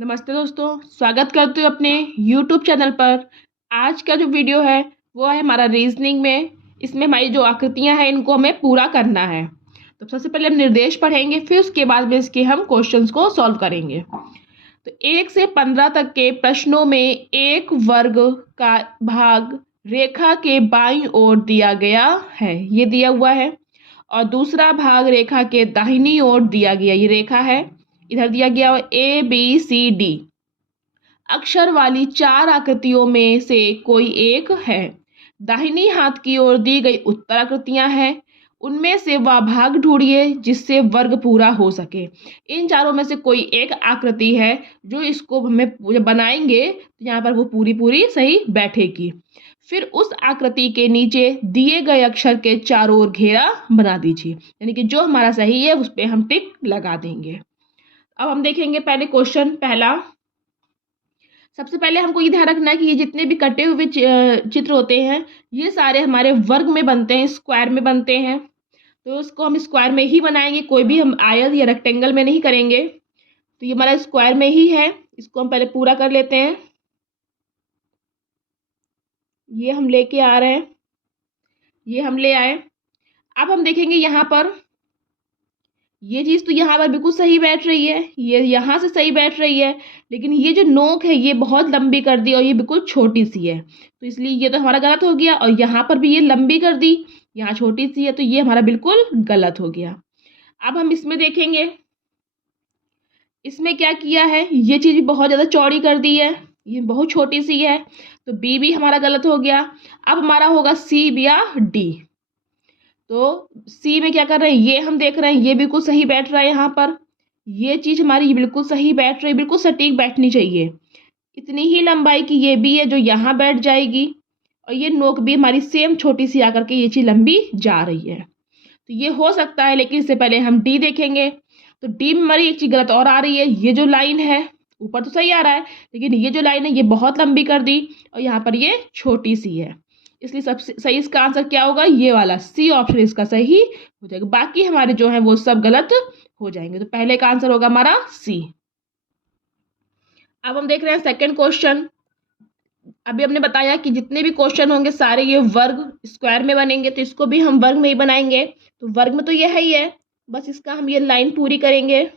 नमस्ते दोस्तों, स्वागत करती हूँ अपने YouTube चैनल पर। आज का जो वीडियो है वो है हमारा रीजनिंग में। इसमें हमारी जो आकृतियाँ हैं इनको हमें पूरा करना है। तो सबसे पहले हम निर्देश पढ़ेंगे, फिर उसके बाद में इसके हम क्वेश्चंस को सॉल्व करेंगे। तो 1 से 15 तक के प्रश्नों में एक वर्ग का भाग रेखा के बाईं ओर दिया गया है, ये दिया हुआ है। और दूसरा भाग रेखा के दाहिनी ओर दिया गया, ये रेखा है, इधर दिया गया ABCD अक्षर वाली 4 आकृतियों में से कोई एक है। दाहिनी हाथ की ओर दी गई उत्तर आकृतियां हैं, उनमें से वह भाग ढूंढिए जिससे वर्ग पूरा हो सके। इन चारों में से कोई एक आकृति है जो इसको हमें जब बनाएंगे तो यहाँ पर वो पूरी पूरी सही बैठेगी। फिर उस आकृति के नीचे दिए गए अक्षर के चारों ओर घेरा बना दीजिए, यानी कि जो हमारा सही है उस पर हम टिक लगा देंगे। अब हम देखेंगे पहले क्वेश्चन पहला। सबसे पहले हमको ये ध्यान रखना है कि ये जितने भी कटे हुए चित्र होते हैं ये सारे हमारे वर्ग में बनते हैं, स्क्वायर में बनते हैं। तो इसको हम स्क्वायर में ही बनाएंगे, कोई भी हम आयत या रेक्टेंगल में नहीं करेंगे। तो ये हमारा स्क्वायर में ही है, इसको हम पहले पूरा कर लेते हैं। ये हम लेके आ रहे हैं, ये हम ले आए। अब हम देखेंगे यहाँ पर ये चीज़ तो यहाँ पर बिल्कुल सही बैठ रही है, ये यहाँ से सही बैठ रही है, लेकिन ये जो नोक है ये बहुत लंबी कर दी और ये बिल्कुल छोटी सी है, तो इसलिए ये तो हमारा गलत हो गया। और यहाँ पर भी ये लंबी कर दी, यहाँ छोटी सी है, तो ये हमारा बिल्कुल गलत हो गया। अब हम इसमें देखेंगे, इसमें क्या किया है, ये चीज़ भी बहुत ज़्यादा चौड़ी कर दी है, ये बहुत छोटी सी है, तो बी भी हमारा गलत हो गया। अब हमारा होगा सी या डी। तो सी में क्या कर रहे हैं, ये हम देख रहे हैं ये बिल्कुल सही बैठ रहा है, यहाँ पर ये चीज़ हमारी बिल्कुल सही बैठ रही है, बिल्कुल सटीक बैठनी चाहिए। इतनी ही लंबाई की ये भी है जो यहाँ बैठ जाएगी, और ये नोक भी हमारी सेम छोटी सी आकर के ये चीज़ लंबी जा रही है, तो ये हो सकता है। लेकिन इससे पहले हम डी देखेंगे। तो डी में हमारी एक चीज़ गलत और आ रही है, ये जो लाइन है ऊपर तो सही आ रहा है, लेकिन ये जो लाइन है ये बहुत लंबी कर दी और यहाँ पर ये छोटी सी है, इसलिए सबसे सही इसका आंसर क्या होगा, ये वाला सी ऑप्शन इसका सही हो जाएगा। बाकी हमारे जो है वो सब गलत हो जाएंगे, तो पहले का आंसर होगा हमारा सी। अब हम देख रहे हैं सेकंड क्वेश्चन। अभी हमने बताया कि जितने भी क्वेश्चन होंगे सारे ये वर्ग स्क्वायर में बनेंगे, तो इसको भी हम वर्ग में ही बनाएंगे। तो वर्ग में तो ये है ही है, बस इसका हम ये लाइन पूरी करेंगे,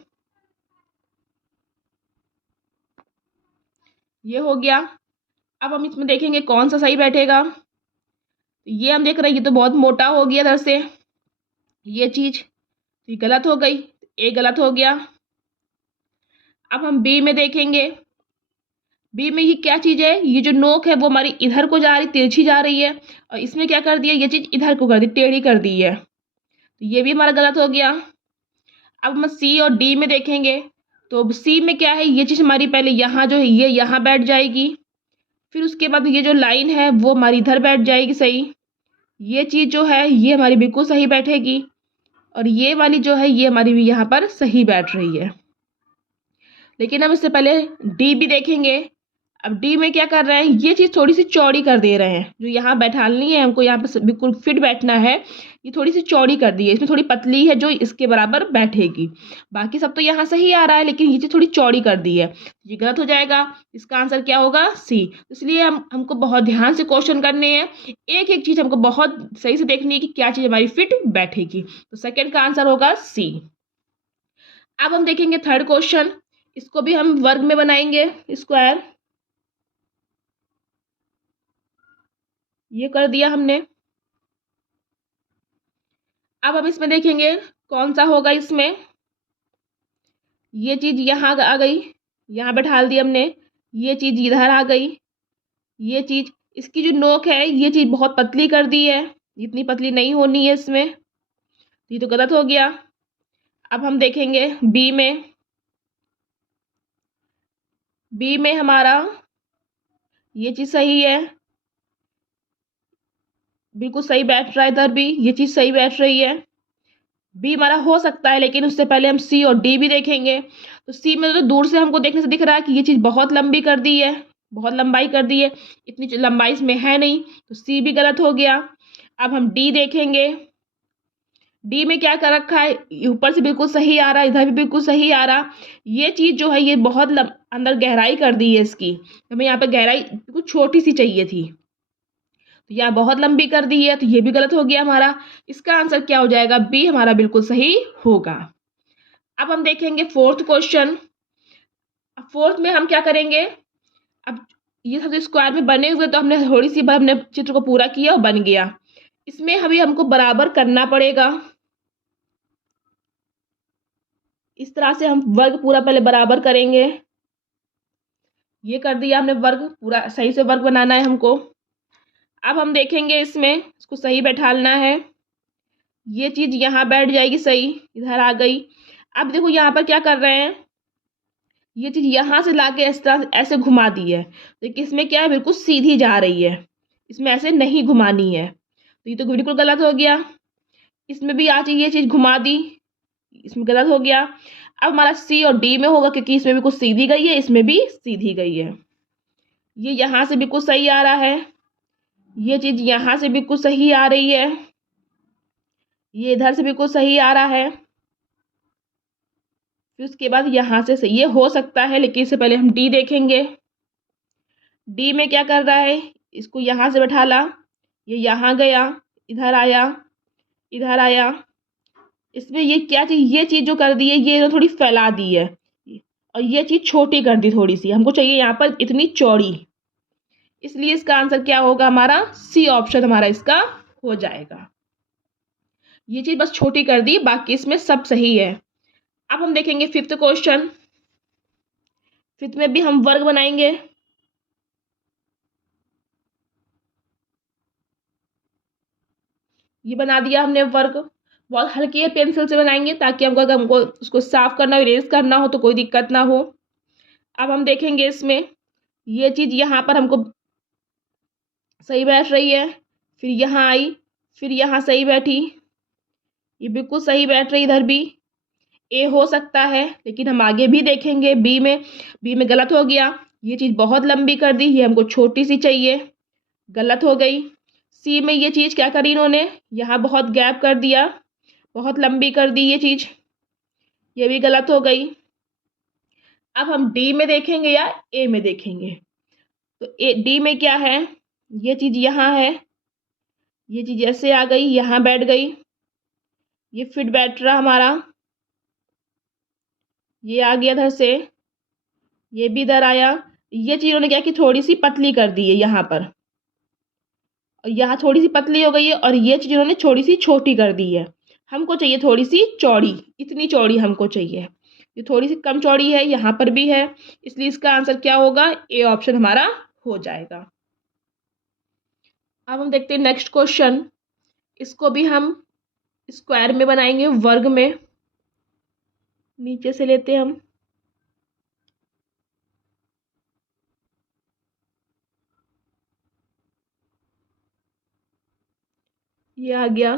ये हो गया। अब हम इसमें देखेंगे कौन सा सही बैठेगा। ये हम देख रहे हैं ये तो बहुत मोटा हो गया इधर से, ये चीज ये गलत हो गई, ए गलत हो गया। अब हम बी में देखेंगे, बी में ये क्या चीज है, ये जो नोक है वो हमारी इधर को जा रही, तिरछी जा रही है, और इसमें क्या कर दिया, ये चीज इधर को कर दी, टेढ़ी कर दी है, तो ये भी हमारा गलत हो गया। अब हम सी और डी में देखेंगे, तो सी में क्या है, ये चीज हमारी पहले यहाँ जो है ये यहाँ बैठ जाएगी, फिर उसके बाद ये जो लाइन है वो हमारी इधर बैठ जाएगी सही, ये चीज जो है ये हमारी बिल्कुल सही बैठेगी, और ये वाली जो है ये हमारी भी यहाँ पर सही बैठ रही है। लेकिन हम इससे पहले डी भी देखेंगे। अब डी में क्या कर रहे हैं, ये चीज़ थोड़ी सी चौड़ी कर दे रहे हैं, जो यहाँ बैठानी है हमको, यहाँ पे बिल्कुल फिट बैठना है, ये थोड़ी सी चौड़ी कर दी है, इसमें थोड़ी पतली है जो इसके बराबर बैठेगी। बाकी सब तो यहाँ सही आ रहा है, लेकिन ये चीज़ थोड़ी चौड़ी कर दी है, ये गलत हो जाएगा। इसका आंसर क्या होगा, सी। इसलिए हमको बहुत ध्यान से क्वेश्चन करने हैं, एक एक चीज़ हमको बहुत सही से देखनी है कि क्या चीज़ हमारी फिट बैठेगी। तो सेकेंड का आंसर होगा सी। अब हम देखेंगे थर्ड क्वेश्चन, इसको भी हम वर्ग में बनाएंगे, स्क्वायर, ये कर दिया हमने। अब हम इसमें देखेंगे कौन सा होगा, इसमें ये चीज यहाँ आ गई, यहाँ बैठा दी हमने, ये चीज इधर आ गई, ये चीज इसकी जो नोक है ये चीज बहुत पतली कर दी है, इतनी पतली नहीं होनी है इसमें, ये तो गलत हो गया। अब हम देखेंगे बी में, बी में हमारा ये चीज सही है, बिल्कुल सही बैठ रहा है, इधर भी ये चीज सही बैठ रही है, बी हमारा हो सकता है। लेकिन उससे पहले हम सी और डी भी देखेंगे। तो सी में तो दूर से हमको देखने से दिख रहा है कि ये चीज़ बहुत लंबी कर दी है, बहुत लंबाई कर दी है, इतनी लंबाई इसमें है नहीं, तो सी भी गलत हो गया। अब हम डी देखेंगे, डी में क्या कर रखा है, ऊपर से बिल्कुल सही आ रहा है, इधर भी बिल्कुल सही आ रहा। ये चीज़ जो है ये बहुत अंदर गहराई कर दी है इसकी, हमें यहाँ पे गहराई बिल्कुल छोटी सी चाहिए थी, तो यहाँ बहुत लंबी कर दी है, तो ये भी गलत हो गया हमारा। इसका आंसर क्या हो जाएगा, बी हमारा बिल्कुल सही होगा। अब हम देखेंगे फोर्थ क्वेश्चन। फोर्थ में हम क्या करेंगे, अब ये सब स्क्वायर में बने हुए तो हमने थोड़ी सी बार हमने चित्र को पूरा किया और बन गया। इसमें अभी हमको बराबर करना पड़ेगा। इस तरह से हम वर्ग पूरा पहले बराबर करेंगे। ये कर दिया हमने वर्ग, पूरा सही से वर्ग बनाना है हमको। अब हम देखेंगे इसमें इसको सही बैठालना है। ये चीज यहाँ बैठ जाएगी सही, इधर आ गई। अब देखो यहाँ पर क्या कर रहे हैं, ये चीज यहाँ से लाके इस तरह ऐसे घुमा दी है, लेकिन इसमें क्या है बिल्कुल सीधी जा रही है, इसमें ऐसे नहीं घुमानी है, तो ये तो बिल्कुल गलत हो गया। इसमें भी आज ये चीज घुमा दी, इसमें गलत हो गया। अब हमारा सी और डी में होगा, क्योंकि इसमें भी कुछ सीधी गई है, इसमें भी सीधी गई है। ये यहाँ से बिल्कुल सही आ रहा है, ये चीज यहाँ से बिल्कुल सही आ रही है, ये इधर से बिल्कुल सही आ रहा है। फिर उसके बाद यहाँ से सही ये हो सकता है, लेकिन इससे पहले हम डी देखेंगे। डी में क्या कर रहा है, इसको यहाँ से बैठा ला, ये यहाँ गया, इधर आया, इधर आया। इसमें ये क्या चीज, ये चीज जो कर दी है ये थोड़ी फैला दी है, और ये चीज छोटी कर दी थोड़ी सी, हमको चाहिए यहाँ पर इतनी चौड़ी। इसलिए इसका आंसर क्या होगा हमारा, सी ऑप्शन हमारा इसका हो जाएगा। ये चीज बस छोटी कर दी, बाकी इसमें सब सही है। अब हम देखेंगे फिफ्थ क्वेश्चन। फिफ्थ में भी हम वर्ग बनाएंगे। ये बना दिया हमने वर्ग, बहुत हल्की पेंसिल से बनाएंगे ताकि हमको अगर हमको उसको साफ करना इरेज करना हो तो कोई दिक्कत ना हो। अब हम देखेंगे इसमें ये चीज यहाँ पर हमको सही बैठ रही है, फिर यहाँ आई, फिर यहाँ सही बैठी, ये बिल्कुल सही बैठ रही, इधर भी। ए हो सकता है, लेकिन हम आगे भी देखेंगे। बी में गलत हो गया, ये चीज बहुत लंबी कर दी, ये हमको छोटी सी चाहिए, गलत हो गई। सी में ये चीज क्या करी इन्होंने, यहाँ बहुत गैप कर दिया, बहुत लंबी कर दी ये चीज, ये भी गलत हो गई। अब हम डी में देखेंगे या ए में देखेंगे, तो ए डी में क्या है, ये चीज यहाँ है, ये चीज ऐसे आ गई, यहाँ बैठ गई, ये फिट बैठ रहा हमारा, ये आ गया इधर से, ये भी इधर आया। ये चीज उन्होंने क्या की थोड़ी सी पतली कर दी है यहाँ पर, और यहाँ थोड़ी सी पतली हो गई है, और ये चीज उन्होंने थोड़ी सी छोटी कर दी है। हमको चाहिए थोड़ी सी चौड़ी, इतनी चौड़ी हमको चाहिए, ये थोड़ी सी कम चौड़ी है, यहाँ पर भी है, इसलिए इसका आंसर क्या होगा, ए ऑप्शन हमारा हो जाएगा। अब हम देखते हैं नेक्स्ट क्वेश्चन। इसको भी हम स्क्वायर में बनाएंगे, वर्ग में। नीचे से लेते हैं हम, ये आ गया।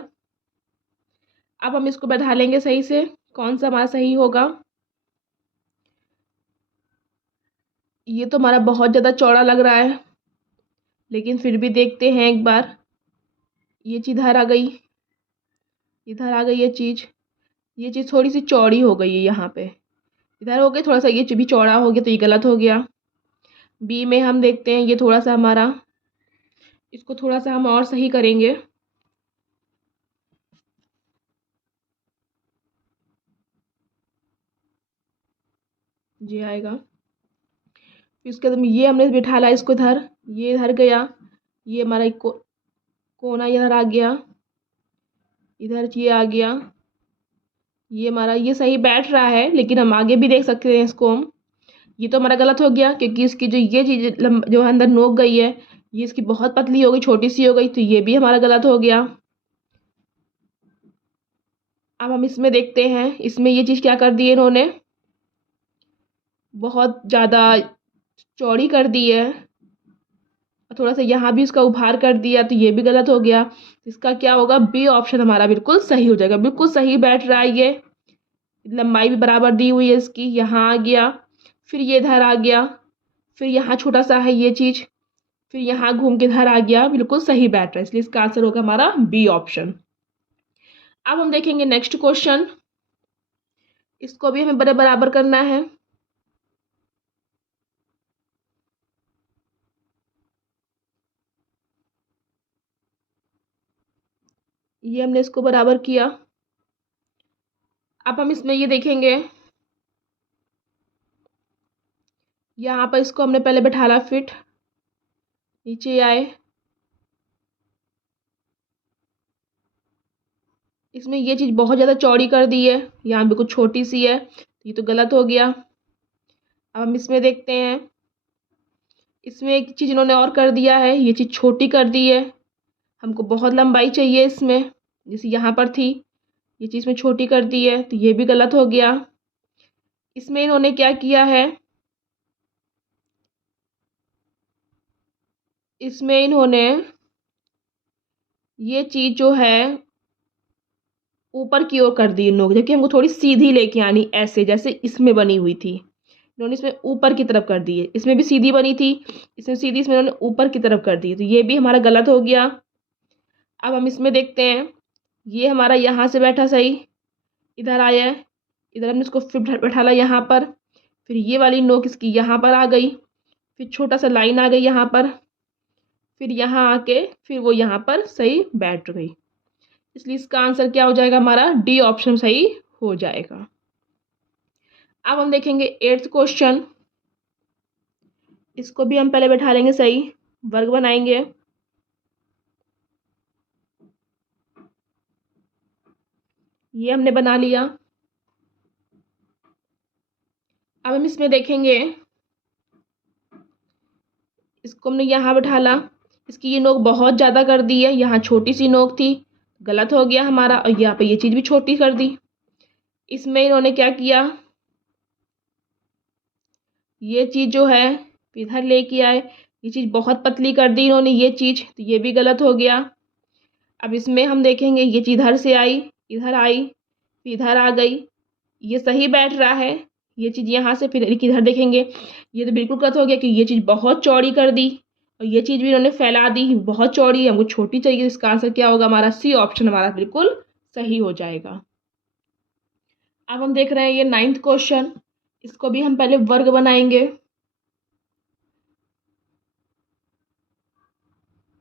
अब हम इसको बैठा लेंगे सही से, कौन सा हमारा सही होगा। ये तो हमारा बहुत ज़्यादा चौड़ा लग रहा है, लेकिन फिर भी देखते हैं एक बार। ये चीज़ इधर आ गई, इधर आ गई ये चीज़ थोड़ी सी चौड़ी हो गई है, यहाँ पे इधर हो गई थोड़ा सा, ये भी चौड़ा हो गया, तो ये गलत हो गया। बी में हम देखते हैं, ये थोड़ा सा हमारा, इसको थोड़ा सा हम और सही करेंगे। ये आएगा, फिर उसके बाद ये हमने बिठा ला इसको इधर, ये इधर गया, ये हमारा एक कोना इधर आ गया, इधर ये आ गया, ये हमारा ये सही बैठ रहा है, लेकिन हम आगे भी देख सकते हैं इसको हम। ये तो हमारा गलत हो गया, क्योंकि इसकी जो ये चीज़ जो अंदर नोक गई है, ये इसकी बहुत पतली हो गई, छोटी सी हो गई, तो ये भी हमारा गलत हो गया। अब हम इसमें देखते हैं, इसमें ये चीज़ क्या कर दी है इन्होंने, बहुत ज़्यादा चौड़ी कर दी है, थोड़ा सा यहाँ भी इसका उभार कर दिया, तो ये भी गलत हो गया। इसका क्या होगा, बी ऑप्शन हमारा बिल्कुल सही हो जाएगा, बिल्कुल सही बैठ रहा है, ये लंबाई भी बराबर दी हुई है इसकी, यहाँ आ गया, फिर ये इधर आ गया, फिर यहाँ छोटा सा है ये चीज़, फिर यहाँ घूम के इधर आ गया, बिल्कुल सही बैठ रहा है, इसलिए इसका आंसर होगा हमारा बी ऑप्शन। अब हम देखेंगे नेक्स्ट क्वेश्चन। इसको भी हमें बराबर करना है। ये हमने इसको बराबर किया। अब हम इसमें ये देखेंगे, यहाँ पर इसको हमने पहले बैठाला फिट, नीचे आए, इसमें ये चीज़ बहुत ज़्यादा चौड़ी कर दी है, यहाँ बिल्कुल छोटी सी है, ये तो गलत हो गया। अब हम इसमें देखते हैं, इसमें एक चीज़ इन्होंने और कर दिया है, ये चीज़ छोटी कर दी है, हमको बहुत लंबाई चाहिए इसमें, जैसे यहाँ पर थी, ये चीज़ में छोटी कर दी है, तो ये भी गलत हो गया। इसमें इन्होंने क्या किया है, इसमें इन्होंने ये चीज़ जो है ऊपर की ओर कर दी नोक, जबकि हमको थोड़ी सीधी लेके आनी, ऐसे जैसे इसमें बनी हुई थी, इन्होंने इसमें ऊपर की तरफ कर दी है। इसमें भी सीधी बनी थी, इसमें सीधी, इसमें इन्होंने ऊपर की तरफ कर दी, तो ये भी हमारा गलत हो गया। अब हम इसमें देखते हैं, ये हमारा यहाँ से बैठा सही, इधर आया है, इधर हमने इसको फिर बैठाला यहाँ पर, फिर ये वाली नोक इसकी यहाँ पर आ गई, फिर छोटा सा लाइन आ गई यहाँ पर, फिर यहाँ आके फिर वो यहाँ पर सही बैठ गई, इसलिए इसका आंसर क्या हो जाएगा, हमारा डी ऑप्शन सही हो जाएगा। अब हम देखेंगे 8th क्वेश्चन। इसको भी हम पहले बैठा लेंगे सही, वर्ग बनाएंगे। ये हमने बना लिया। अब हम इसमें देखेंगे, इसको हमने यहाँ बैठाला, इसकी ये नोक बहुत ज़्यादा कर दी है, यहाँ छोटी सी नोक थी, गलत हो गया हमारा, और यहाँ पे ये चीज़ भी छोटी कर दी। इसमें इन्होंने क्या किया, ये चीज़ जो है इधर लेके आए, ये चीज़ बहुत पतली कर दी इन्होंने ये चीज़, तो ये भी गलत हो गया। अब इसमें हम देखेंगे, ये चीज़ इधर से आई, इधर आई, फिर इधर आ गई, ये सही बैठ रहा है, ये चीज़ यहाँ से फिर इधर देखेंगे, ये तो बिल्कुल गलत हो गया कि ये चीज़ बहुत चौड़ी कर दी, और ये चीज़ भी इन्होंने फैला दी, बहुत चौड़ी, हमको छोटी चाहिए। इसका आंसर क्या होगा, हमारा सी ऑप्शन हमारा बिल्कुल सही हो जाएगा। अब हम देख रहे हैं ये 9th क्वेश्चन। इसको भी हम पहले वर्ग बनाएंगे।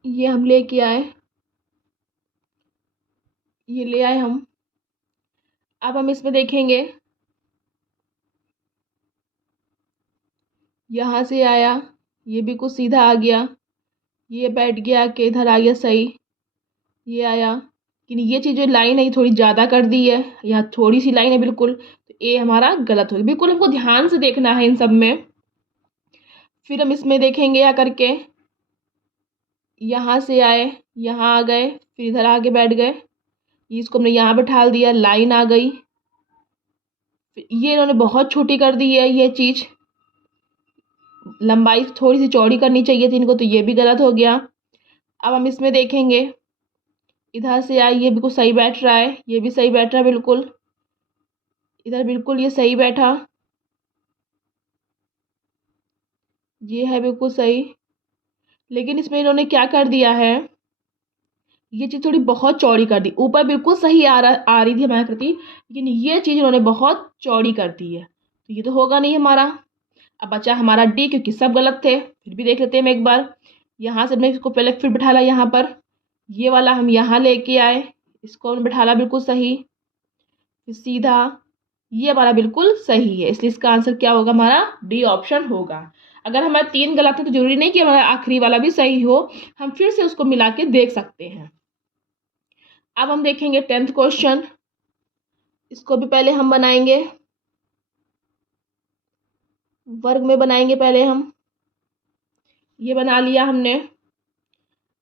ये हम लेके आए, ये ले आए हम। अब हम इसमें देखेंगे, यहाँ से आया, ये भी कुछ सीधा आ गया, ये बैठ गया कि इधर आ गया सही, ये आया, लेकिन ये चीज़ जो लाइन है ये थोड़ी ज़्यादा कर दी है, यहाँ थोड़ी सी लाइन है बिल्कुल, तो ये हमारा गलत हो गया। बिल्कुल हमको ध्यान से देखना है इन सब में। फिर हम इसमें देखेंगे या करके, यहाँ से आए, यहाँ आ गए, फिर इधर आके बैठ गए, इसको हमने यहाँ बैठा दिया, लाइन आ गई, ये इन्होंने बहुत छोटी कर दी है, ये चीज़ लंबाई थोड़ी सी चौड़ी करनी चाहिए थी इनको, तो ये भी गलत हो गया। अब हम इसमें देखेंगे, इधर से आए, ये बिल्कुल सही बैठ रहा है, ये भी सही बैठ रहा है बिल्कुल, इधर बिल्कुल ये सही बैठा, ये है बिल्कुल सही, लेकिन इसमें इन्होंने क्या कर दिया है, ये चीज़ थोड़ी बहुत चौड़ी कर दी, ऊपर बिल्कुल सही आ रही थी हमारी आकृति, लेकिन ये चीज़ इन्होंने बहुत चौड़ी कर दी है, तो ये तो होगा नहीं हमारा। अब बचा हमारा डी, क्योंकि सब गलत थे, फिर भी देख लेते हैं हम एक बार। यहाँ से हमने इसको पहले फिर बैठाला यहाँ पर, ये वाला हम यहाँ लेके आए, इसको हमने बैठाला बिल्कुल सही, फिर सीधा, ये हमारा बिल्कुल सही है, इसलिए इसका आंसर क्या होगा, हमारा डी ऑप्शन होगा। अगर हमारा 3 गलत है तो जरूरी नहीं कि हमारा आखिरी वाला भी सही हो, हम फिर से उसको मिला के देख सकते हैं। अब हम देखेंगे 10th क्वेश्चन। इसको भी पहले हम बनाएंगे, वर्ग में बनाएंगे पहले हम, ये बना लिया हमने।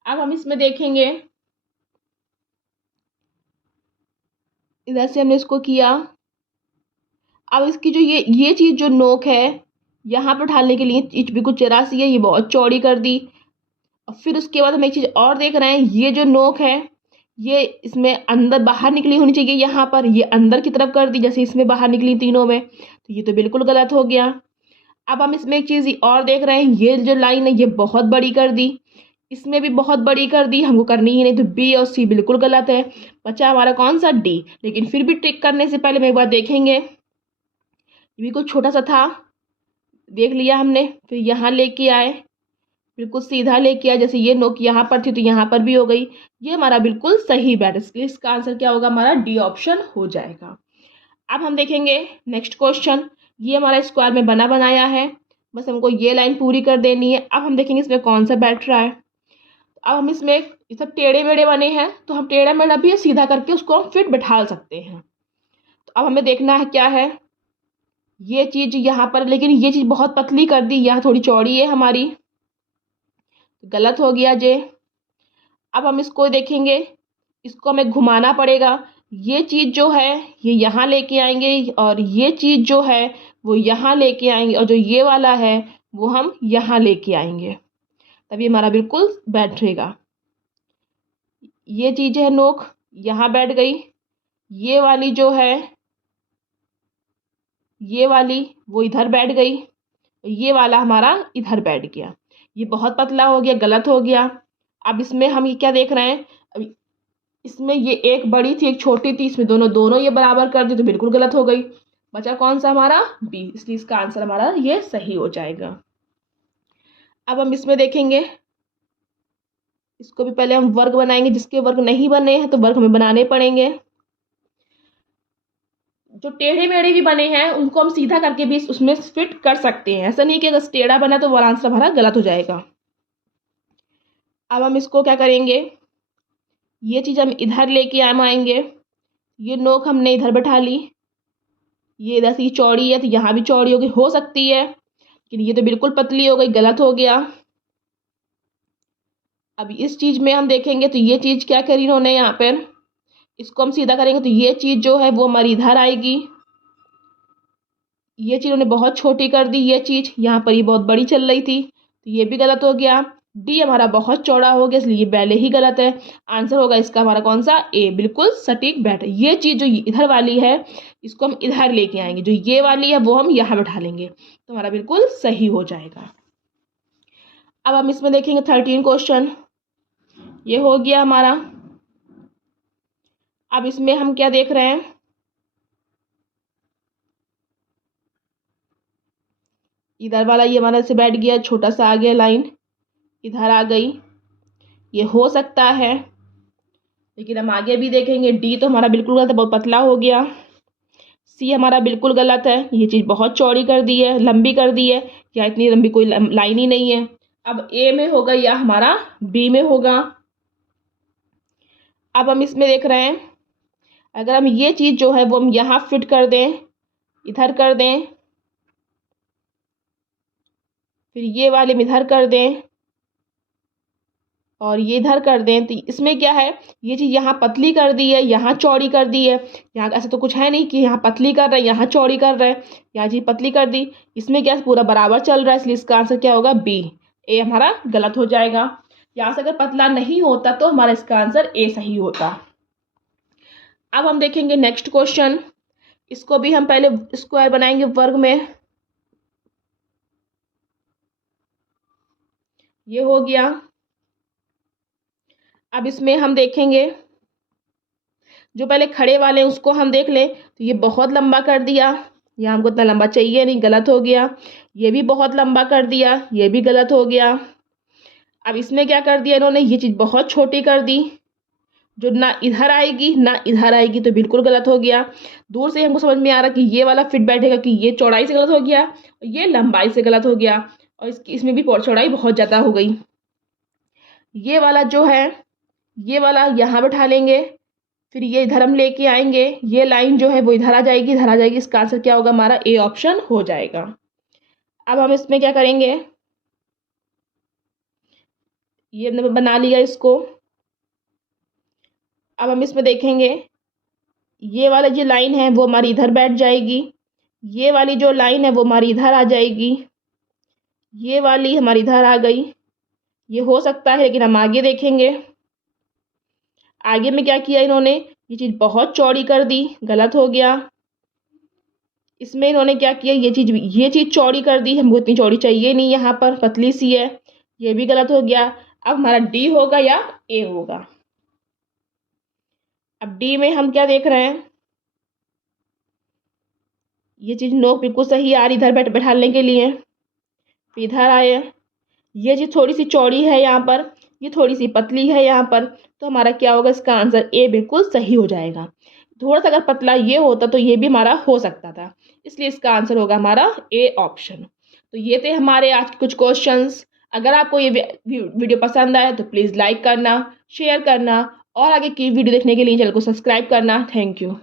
अब हम इसमें देखेंगे, इधर से हमने इसको किया, अब इसकी जो ये चीज़ जो नोक है यहाँ पर उठाने के लिए बिल्कुल जरा सी है, ये बहुत चौड़ी कर दी। और फिर उसके बाद हम एक चीज़ और देख रहे हैं, ये जो नोक है ये इसमें अंदर बाहर निकली होनी चाहिए, यहाँ पर ये अंदर की तरफ कर दी, जैसे इसमें बाहर निकली तीनों में, तो ये तो बिल्कुल गलत हो गया। अब हम इसमें एक चीज़ और देख रहे हैं, ये जो लाइन है ये बहुत बड़ी कर दी, इसमें भी बहुत बड़ी कर दी, हमको करनी ही नहीं, तो बी और सी बिल्कुल गलत है। बचा हमारा कौन सा, डी। लेकिन फिर भी ट्रिक करने से पहले हम एक बार देखेंगे, ये भी कुछ छोटा सा था, देख लिया हमने, फिर यहाँ लेके आए, बिल्कुल सीधा लेके आए, जैसे ये नोक यहाँ पर थी तो यहाँ पर भी हो गई। ये हमारा बिल्कुल सही बैठ, इसलिए इसका आंसर क्या होगा, हमारा डी ऑप्शन हो जाएगा। अब हम देखेंगे नेक्स्ट क्वेश्चन। ये हमारा स्क्वायर में बना बनाया है, बस हमको ये लाइन पूरी कर देनी है। अब हम देखेंगे इसमें कौन सा बैठ रहा है। अब हम इसमें ये सब टेढ़े मेढ़े बने हैं, तो हम टेढ़ा मेढ़ा भी सीधा करके उसको हम फिट बैठा सकते हैं। तो अब हमें देखना है क्या है, ये चीज़ यहाँ पर, लेकिन ये चीज़ बहुत पतली कर दी, यहाँ थोड़ी चौड़ी है हमारी, गलत हो गया जे। अब हम इसको देखेंगे, इसको हमें घुमाना पड़ेगा। ये चीज़ जो है ये यहाँ लेके आएंगे, और ये चीज़ जो है वो यहाँ लेके आएंगे, और जो ये वाला है वो हम यहाँ लेके आएंगे, तभी हमारा बिल्कुल बैठेगा। ये चीज़ है नोक, यहाँ बैठ गई, ये वाली जो है, ये वाली वो इधर बैठ गई, ये वाला हमारा इधर बैठ गया। ये बहुत पतला हो गया, गलत हो गया। अब इसमें हम ये क्या देख रहे हैं, अब इसमें ये एक बड़ी थी एक छोटी थी, इसमें दोनों ये बराबर कर दी तो बिल्कुल गलत हो गई। बचा कौन सा हमारा, बी, इसलिए इसका आंसर हमारा ये सही हो जाएगा। अब हम इसमें देखेंगे, इसको भी पहले हम वर्ग बनाएंगे, जिसके वर्ग नहीं बने हैं तो वर्ग हमें बनाने पड़ेंगे। जो टेढ़े मेढ़े भी बने हैं उनको हम सीधा करके भी उसमें फिट कर सकते हैं, ऐसा नहीं कि अगर टेढ़ा बना तो वो आंसर हमारा गलत हो जाएगा। अब हम इसको क्या करेंगे, ये चीज़ हम इधर लेके आएंगे, ये नोक हमने इधर बैठा ली, ये इधर से चौड़ी है तो यहाँ भी चौड़ी होगी, हो सकती है, लेकिन ये तो बिल्कुल पतली हो गई, गलत हो गया। अब इस चीज़ में हम देखेंगे तो ये चीज़ क्या करी इन्होंने, यहाँ पर इसको हम सीधा करेंगे तो ये चीज़ जो है वो हमारी इधर आएगी, ये चीज़ उन्होंने बहुत छोटी कर दी, ये चीज़ यहाँ पर ये बहुत बड़ी चल रही थी, तो ये भी गलत हो गया। डी हमारा बहुत चौड़ा हो गया, इसलिए ये पहले ही गलत है। आंसर होगा इसका हमारा कौन सा, ए, बिल्कुल सटीक बैठ। ये चीज़ जो इधर वाली है इसको हम इधर लेके आएंगे, जो ये वाली है वो हम यहाँ बैठा लेंगे, तो हमारा बिल्कुल सही हो जाएगा। अब हम इसमें देखेंगे 13 क्वेश्चन, ये हो गया हमारा। अब इसमें हम क्या देख रहे हैं, इधर वाला ये हमारा से बैठ गया, छोटा सा आ गया लाइन, इधर आ गई, ये हो सकता है, लेकिन हम आगे भी देखेंगे। डी तो हमारा बिल्कुल गलत है, बहुत पतला हो गया। सी हमारा बिल्कुल गलत है, ये चीज़ बहुत चौड़ी कर दी है, लंबी कर दी है, या इतनी लंबी कोई लाइन ही नहीं है। अब ए में होगा या हमारा बी में होगा। अब हम इसमें देख रहे हैं, अगर हम ये चीज़ जो है वो हम यहाँ फिट कर दें, इधर कर दें, फिर ये वाले में इधर कर दें, और ये इधर कर दें, तो इसमें क्या है, ये चीज़ यहाँ पतली कर दी है, यहाँ चौड़ी कर दी है। यहाँ ऐसा तो कुछ है नहीं कि यहाँ पतली कर रहे हैं यहाँ चौड़ी कर रहे हैं, यहाँ चीज़ पतली कर दी, इसमें क्या पूरा बराबर चल रहा है, इसलिए इसका आंसर क्या होगा, बी। ए हमारा गलत हो जाएगा। यहाँ से अगर पतला नहीं होता तो हमारा इसका आंसर ए सही होता। अब हम देखेंगे नेक्स्ट क्वेश्चन, इसको भी हम पहले स्क्वायर बनाएंगे वर्ग में, ये हो गया। अब इसमें हम देखेंगे, जो पहले खड़े वाले हैं उसको हम देख लें, तो ये बहुत लंबा कर दिया, यहाँ हमको इतना लंबा चाहिए नहीं, गलत हो गया। ये भी बहुत लंबा कर दिया, ये भी गलत हो गया। अब इसमें क्या कर दिया इन्होंने, ये चीज़ बहुत छोटी कर दी, जो ना इधर आएगी ना इधर आएगी, तो बिल्कुल गलत हो गया। दूर से हमको समझ में आ रहा कि ये वाला फिट बैठेगा, कि ये चौड़ाई से गलत हो गया और ये लंबाई से गलत हो गया, और इसमें भी चौड़ाई बहुत ज़्यादा हो गई। ये वाला जो है ये वाला यहाँ बैठा लेंगे, फिर ये इधर हम लेके आएंगे, ये लाइन जो है वो इधर आ जाएगी, इधर आ जाएगी, इसका आंसर क्या होगा, हमारा ए ऑप्शन हो जाएगा। अब हम इसमें क्या करेंगे, ये हमने बना लिया इसको। अब हम इसमें देखेंगे, ये वाला जो लाइन है वो हमारी इधर बैठ जाएगी, ये वाली जो लाइन है वो हमारी इधर आ जाएगी, ये वाली हमारी इधर आ गई, ये हो सकता है, लेकिन हम आगे देखेंगे। आगे में क्या किया इन्होंने, ये चीज़ बहुत चौड़ी कर दी, गलत हो गया। इसमें इन्होंने क्या किया, ये चीज़ चौड़ी कर दी, हमको इतनी चौड़ी चाहिए नहीं, यहाँ पर पतली सी है, ये भी गलत हो गया। अब हमारा डी होगा या ए होगा। अब डी में हम क्या देख रहे हैं, ये चीज नोक बिल्कुल सही आ रही इधर बैठाने के लिए, इधर आए, ये चीज थोड़ी सी चौड़ी है यहाँ पर, ये थोड़ी सी पतली है यहाँ पर, तो हमारा क्या होगा, इसका आंसर ए बिल्कुल सही हो जाएगा। थोड़ा सा अगर पतला ये होता तो ये भी हमारा हो सकता था, इसलिए इसका आंसर होगा हमारा ए ऑप्शन। तो ये थे हमारे आज के कुछ क्वेश्चंस। अगर आपको ये वीडियो पसंद आए तो प्लीज़ लाइक करना, शेयर करना और आगे की वीडियो देखने के लिए चैनल को सब्सक्राइब करना। Thank you.